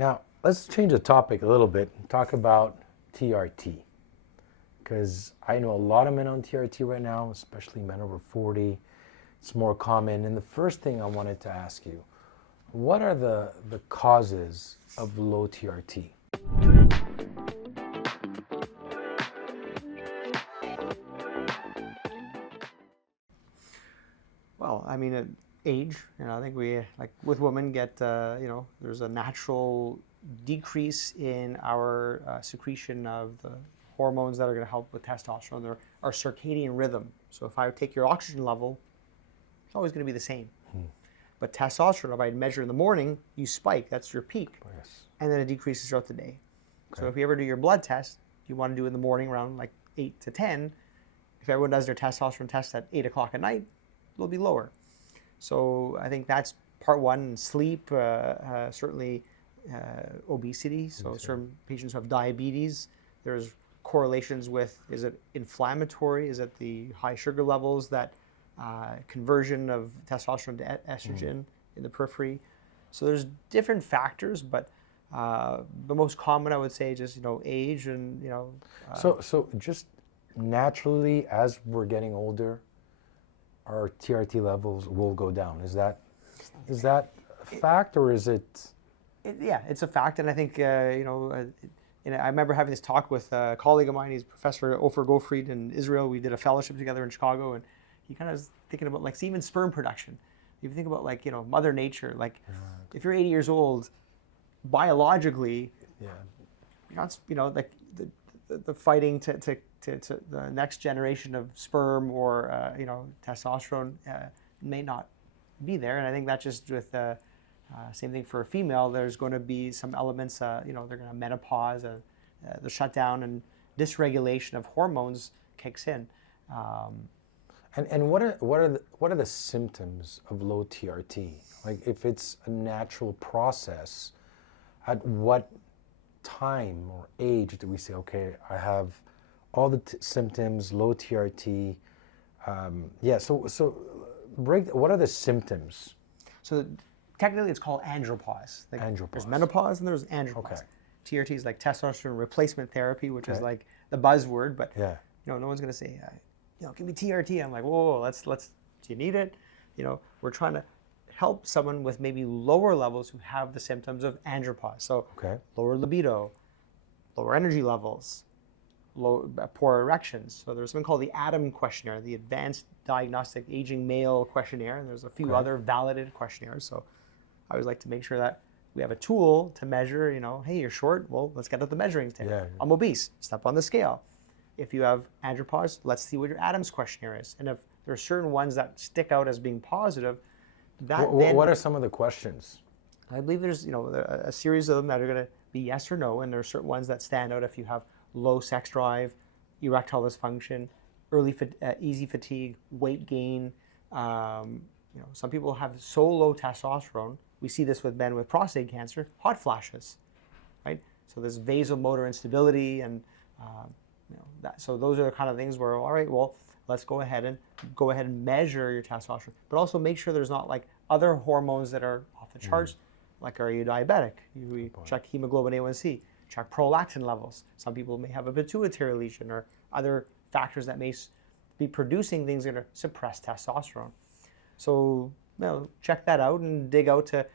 Now, let's change the topic a little bit and talk about TRT. Because I know a lot of men on TRT right now, especially men over 40. It's more common. And the first thing I wanted to ask you, what are the causes of low TRT? Well, I mean, age, I think we, like with women, get, there's a natural decrease in our secretion of the hormones that are going to help with testosterone. They're our circadian rhythm. So if I take your oxygen level, it's always going to be the same. But testosterone, if I measure in the morning, you spike, that's your peak. Yes. And then it decreases throughout the day. Okay. So if you ever do your blood test, you want to do it in the morning around like 8 to 10. If everyone does their testosterone test at 8 o'clock at night, it'll be lower. So I think that's part one. Sleep, certainly obesity. So certain patients who have diabetes, there's correlations with, is it inflammatory? Is it the high sugar levels, that conversion of testosterone to estrogen in the periphery? So there's different factors, but the most common, I would say, just, age and, So just naturally, as we're getting older, our TRT levels will go down. Is that a fact, or is it? Yeah, it's a fact, and I think and I remember having this talk with a colleague of mine. He's Professor Ofer Gottfried in Israel. We did a fellowship together in Chicago, and he kind of was thinking about like even sperm production. If you think about like Mother Nature, like if you're 80 years old, biologically, you're not like the fighting to the next generation of sperm or testosterone may not be there, and I think that's just with same thing for a female. There's going to be some elements, they're going to menopause, the shutdown and dysregulation of hormones kicks in. And what are the symptoms of low TRT? Like if it's a natural process, at what time or age do we say, okay, I have all the symptoms, low TRT? So what are the symptoms? So technically it's called andropause. Like Andropause. There's menopause and there's andropause. Okay. TRT is like testosterone replacement therapy, which is like the buzzword, but no one's going to say, give me TRT. I'm like, whoa, let's, do you need it? We're trying to help someone with maybe lower levels who have the symptoms of andropause. So lower libido, lower energy levels, poor erections. So there's something called the ADAM questionnaire, the Advanced Diagnostic Aging Male Questionnaire, and there's a few other validated questionnaires. So I always like to make sure that we have a tool to measure, hey, you're short, well, let's get out the measuring stick. I'm obese, step on the scale. If you have andropause, let's see what your ADAMS questionnaire is. And if there are certain ones that stick out as being positive, what are some of the questions? I believe there's a series of them that are going to be yes or no, and there are certain ones that stand out if you have low sex drive, erectile dysfunction, easy fatigue, weight gain. Some people have so low testosterone. We see this with men with prostate cancer, hot flashes, right? So there's vasomotor instability, and so those are the kind of things where, all right, well, let's go ahead and measure your testosterone, but also make sure there's not like other hormones that are off the charts. Like, are you diabetic? We check hemoglobin A1C, check prolactin levels. Some people may have a pituitary lesion or other factors that may be producing things that are suppress testosterone. So check that out and dig out to,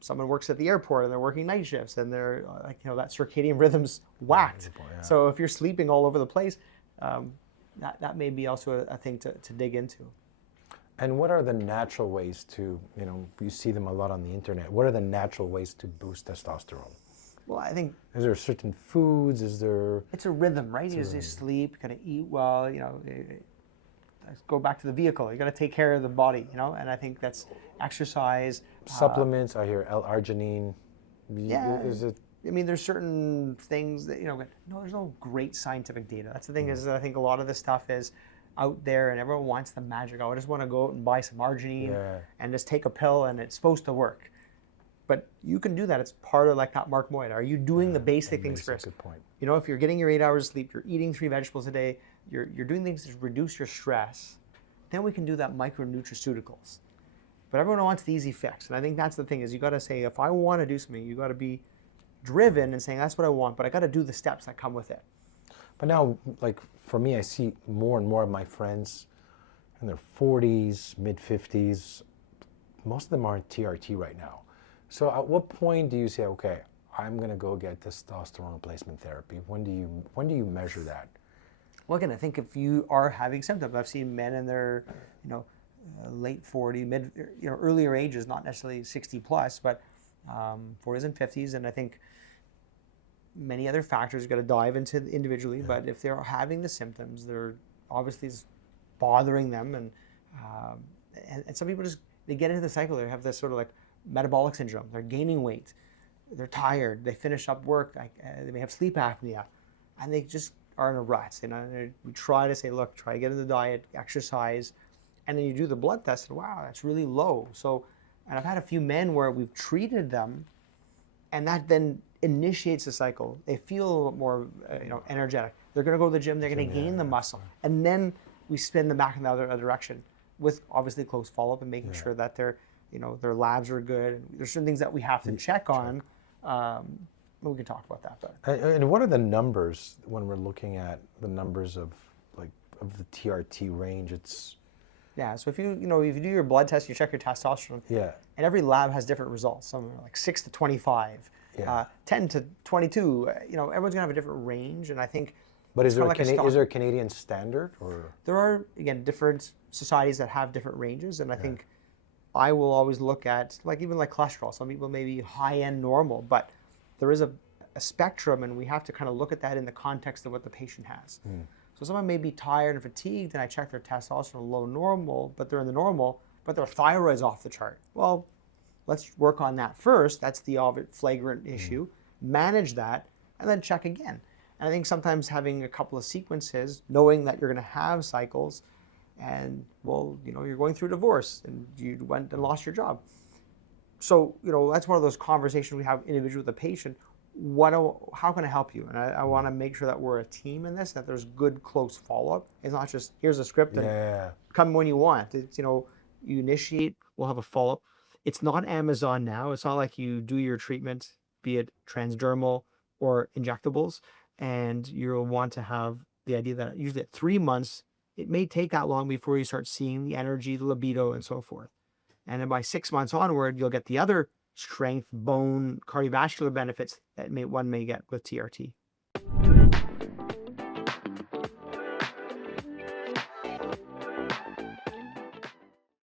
someone works at the airport and they're working night shifts and they're like, that circadian rhythm's whacked. So if you're sleeping all over the place, that may be also a thing to dig into. And what are the natural ways to, you see them a lot on the internet, what are the natural ways to boost testosterone? Well, I think... Is there certain foods? Is there... It's a rhythm, right? You sleep, you got to eat well, go back to the vehicle. You got to take care of the body, and I think that's exercise. Supplements, I hear L-arginine. Is it... I mean, there's certain things that, there's no great scientific data. That's the thing is, I think a lot of this stuff is out there and everyone wants the magic. Oh, I just want to go out and buy some arginine and just take a pill and it's supposed to work. But you can do that. It's part of like that Mark Moyd. Are you doing the basic things first? Good point. If you're getting your 8 hours of sleep, you're eating 3 vegetables a day, you're doing things to reduce your stress, then we can do that micronutraceuticals. But everyone wants the easy fix. And I think that's the thing is you got to say, if I want to do something, you got to be driven and saying, that's what I want, but I got to do the steps that come with it. But now, like for me, I see more and more of my friends in their 40s, mid 50s. Most of them are on TRT right now. So at what point do you say, okay, I'm going to go get testosterone replacement therapy? When do you measure that? Well, again, I think if you are having symptoms, I've seen men in their, late 40, earlier ages, not necessarily 60 plus, but 40s and 50s, and I think many other factors got to dive into individually. But if they're having the symptoms, they're obviously it's bothering them, and some people just they get into the cycle. They have this sort of like metabolic syndrome. They're gaining weight, they're tired, they finish up work, they may have sleep apnea, and they just are in a rut. We try to say, look, try to get in the diet, exercise, and then you do the blood test, and wow, that's really low. So, and I've had a few men where we've treated them, and that then initiates the cycle. They feel a little more, energetic. They're going to go to the gym. They're going to gain the muscle, and then we spin them back in the other direction with obviously close follow-up and making sure that their labs are good. And there's certain things that we have to check on. We can talk about that. But. And what are the numbers when we're looking at the numbers of the TRT range? Yeah, so if you do your blood test, you check your testosterone. Yeah. And every lab has different results. Some are like 6 to 25, 10 to 22. Everyone's gonna have a different range, and I think. But is there a Canadian standard, or? There are different societies that have different ranges, and I think I will always look at even cholesterol. Some people may be high-end normal, but there is a spectrum, and we have to kind of look at that in the context of what the patient has. So someone may be tired and fatigued, and I check their testosterone low normal, but they're in the normal, but their thyroid's off the chart. Well, let's work on that first. That's the flagrant issue. Manage that, and then check again. And I think sometimes having a couple of sequences, knowing that you're going to have cycles, and you're going through divorce, and you went and lost your job. So that's one of those conversations we have individually with the patient. How can I help you? And I want to make sure that we're a team in this, that there's good close follow-up. It's not just here's a script and come when you want. It's you initiate, we'll have a follow-up. It's not Amazon now. It's not like you do your treatment, be it transdermal or injectables, and you'll want to have the idea that usually at 3 months, it may take that long before you start seeing the energy, the libido, and so forth. And then by 6 months onward, you'll get the other strength, bone, cardiovascular benefits that one may get with TRT.